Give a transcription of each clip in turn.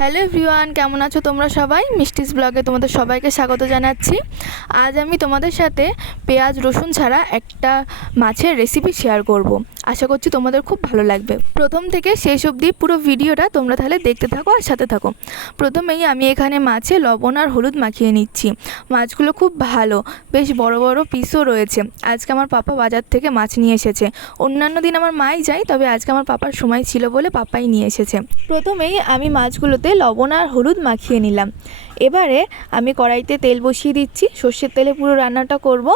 Hello V1 কেমন আছো তোমরা সবাই? মিষ্টিস ব্লগে তোমাদের সবাইকে স্বাগত জানাচ্ছি। আজ আমি তোমাদের সাথে পেঁয়াজ, রসুন ছাড়া একটা মাছের রেসিপি শেয়ার করব। আশা করছি তোমাদের খুব ভালো লাগবে। প্রথম থেকে শেষ অবধি পুরো ভিডিওটা তোমরা তাহলে দেখতে থাকো আর সাথে থাকো। প্রথমেই আমি এখানে মাছে লবণ আর হলুদ মাখিয়ে নিচ্ছি। মাছগুলো খুব ভালো, বেশ বড় বড় পিসও রয়েছে। আজকে আমার পাপা বাজার থেকে মাছ নিয়ে এসেছে। অন্যান্য দিন আমার মাই যায়, তবে আজকে আমার পাপার সময় ছিল বলে পাপাই নিয়ে এসেছে। প্রথমেই আমি মাছগুলোতে লবণ আর হলুদ মাখিয়ে নিলাম। এবারে আমি কড়াইতে তেল বসিয়ে দিচ্ছি। সর্ষের তেলে পুরো রান্নাটা করব।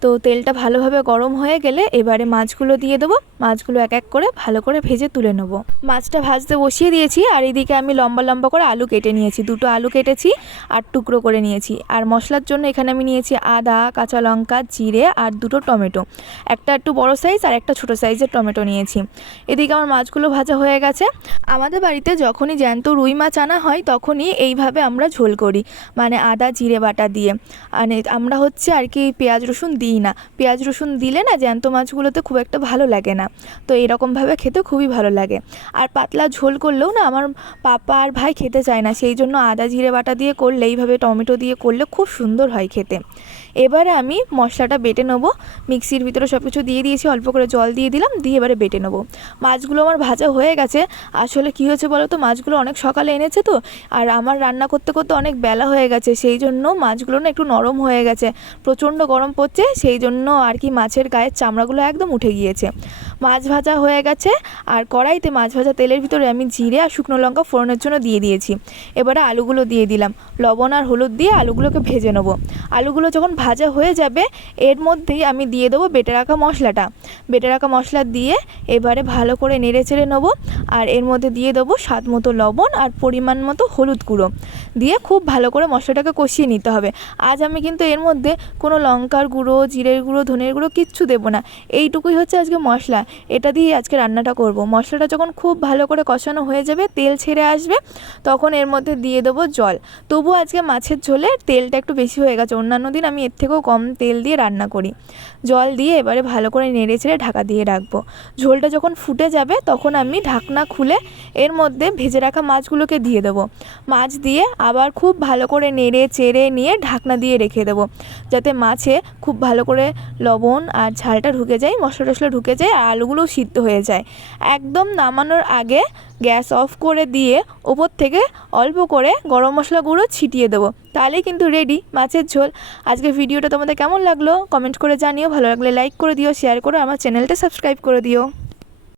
তো তেলটা ভালোভাবে গরম হয়ে গেলে এবারে মাছগুলো দিয়ে দেবো। মাছগুলো এক এক করে ভালো করে ভেজে তুলে নেব। মাছটা ভাজতে বসিয়ে দিয়েছি আর এদিকে আমি লম্বা লম্বা করে আলু কেটে নিয়েছি। দুটো আলু কেটেছি আর টুকরো করে নিয়েছি। আর মশলার জন্য এখানে আমি নিয়েছি আদা, কাঁচা লঙ্কা, জিরে আর দুটো টমেটো। একটা একটু বড় সাইজ আর একটা ছোটো সাইজের টমেটো নিয়েছি। এদিকে আমার মাছগুলো ভাজা হয়ে গেছে। আমাদের বাড়িতে যখনই জ্যান্ত রুই মাছ আনা হয় তখনই এইভাবে আমরা ঝোল করি মানে আদা, জিরে বাটা দিয়ে। মানে আমরা হচ্ছে আর কি পেঁয়াজ রসুন দিই না। পেঁয়াজ রসুন দিলে না জ্যান্ত মাছগুলোতে খুব একটা ভালো লাগে না। তো এরকমভাবে খেতে খুবই ভালো লাগে। আর পাতলা ঝোল করলেও না আমার পাপা আর ভাই খেতে চায় না, সেই জন্য আদা, জিরে বাটা দিয়ে করলে, এইভাবে টমেটো দিয়ে করলে খুব সুন্দর হয় খেতে। এবারে আমি মশলাটা বেটে নেব, মিক্সির ভিতরে সব কিছু দিয়ে দিয়েছি, অল্প করে জল দিয়ে দিলাম, দিয়ে এবারে বেটে নেব। মাছগুলো আমার ভাজা হয়ে গেছে, আসলে কী হয়েছে বলো তো, মাছগুলো অনেক সকালে এনেছে তো, আর আমার রান্না করতে করতে অনেক বেলা হয়ে গেছে, সেই জন্য মাছগুলো না একটু নরম হয়ে গেছে, প্রচণ্ড গরম পড়ছে, সেই জন্য আর কি মাছের গায়ের চামড়াগুলো একদম উঠে গিয়েছে। মাছ ভাজা হয়ে গেছে। আর কড়াইতে মাছ ভাজা তেলের ভিতরে আমি জিরে আর শুকনো লঙ্কা ফোড়নের জন্য দিয়ে দিয়েছি। এবারে আলুগুলো দিয়ে দিলাম। লবণ আর হলুদ দিয়ে আলুগুলোকে ভেজে নেব। আলুগুলো যখন ভাজা হয়ে যাবে, এর মধ্যেই আমি দিয়ে দেবো বেটে রাখা মশলাটা। বেটে রাখা মশলা দিয়ে এবারে ভালো করে নেড়ে চেড়ে নেব। আর এর মধ্যে দিয়ে দেবো স্বাদ মতো লবণ আর পরিমাণ মতো হলুদ গুঁড়ো। দিয়ে খুব ভালো করে মশলাটাকে কষিয়ে নিতে হবে। আজ আমি কিন্তু এর মধ্যে কোনো লঙ্কার গুঁড়ো, জিরের গুঁড়ো, ধনের গুঁড়ো কিচ্ছু দেবো না। এইটুকুই হচ্ছে আজকে মশলা। এটা দিয়ে আজকে রান্নাটা করব। মশলাটা যখন খুব ভালো করে কষানো হয়ে যাবে, তেল ছেড়ে আসবে, তখন এর মধ্যে দিয়ে দেবো জল। তবু আজকে মাছের ঝোলে তেলটা একটু বেশি হয়ে গেছে। অন্যান্য দিন আমি এর থেকেও কম তেল দিয়ে রান্না করি। জল দিয়ে এবারে ভালো করে নেড়ে ছেড়ে ঢাকা দিয়ে রাখব। ঝোলটা যখন ফুটে যাবে, তখন আমি ঢাকনা খুলে এর মধ্যে ভেজে রাখা মাছগুলোকে দিয়ে দেবো। মাছ দিয়ে আবার খুব ভালো করে নেড়ে চেড়ে নিয়ে ঢাকনা দিয়ে রেখে দেবো। যাতে মাছে খুব ভালো করে লবণ আর ঝালটা ঢুকে যায়, মশলা টশলা ঢুকে যায়, আর আলুগুলোও সিদ্ধ হয়ে যায়। একদম নামানোর আগে গ্যাস অফ করে দিয়ে ওপর থেকে অল্প করে গরম মশলা গুঁড়ো ছিটিয়ে দেবো। তাহলেই কিন্তু রেডি মাছের ঝোল। আজকে ভিডিওটা তোমাদের কেমন লাগল? কমেন্ট করে জানিও। ভালো লাগলে লাইক করে দিও শেয়ার করো, আমার চ্যানেলটা সাবস্ক্রাইব করে দিও।